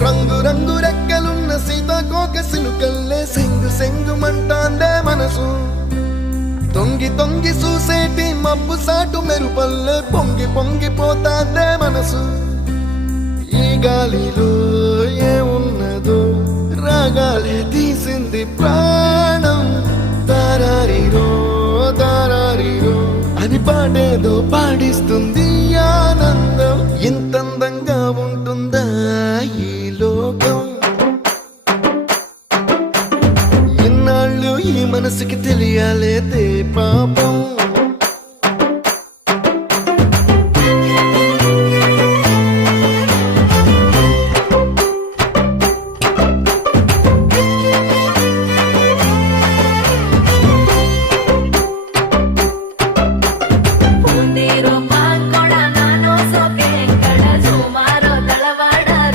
రంగు రంగు రెక్కలున్న సీతాకోక సిలుకల్లే సెంగు సెంగు మంటాందే మనసు తొంగి తొంగి చూసేటి మబ్బు సాటు మెరుపల్లే పొంగి పొంగిపోతాందే మనసు ఈ గాలిలో ఏమున్నదో రాగాలే తీసింది ప్రాణం దారారిరో దారారిరో అని పాడేదో పాడిస్తుంది ఆనందం ఇంత అందంగా ఉంటుందా ఈ లోకం ఇన్నాళ్ళు ఈ మనసుకి తెలియాలేదే పాప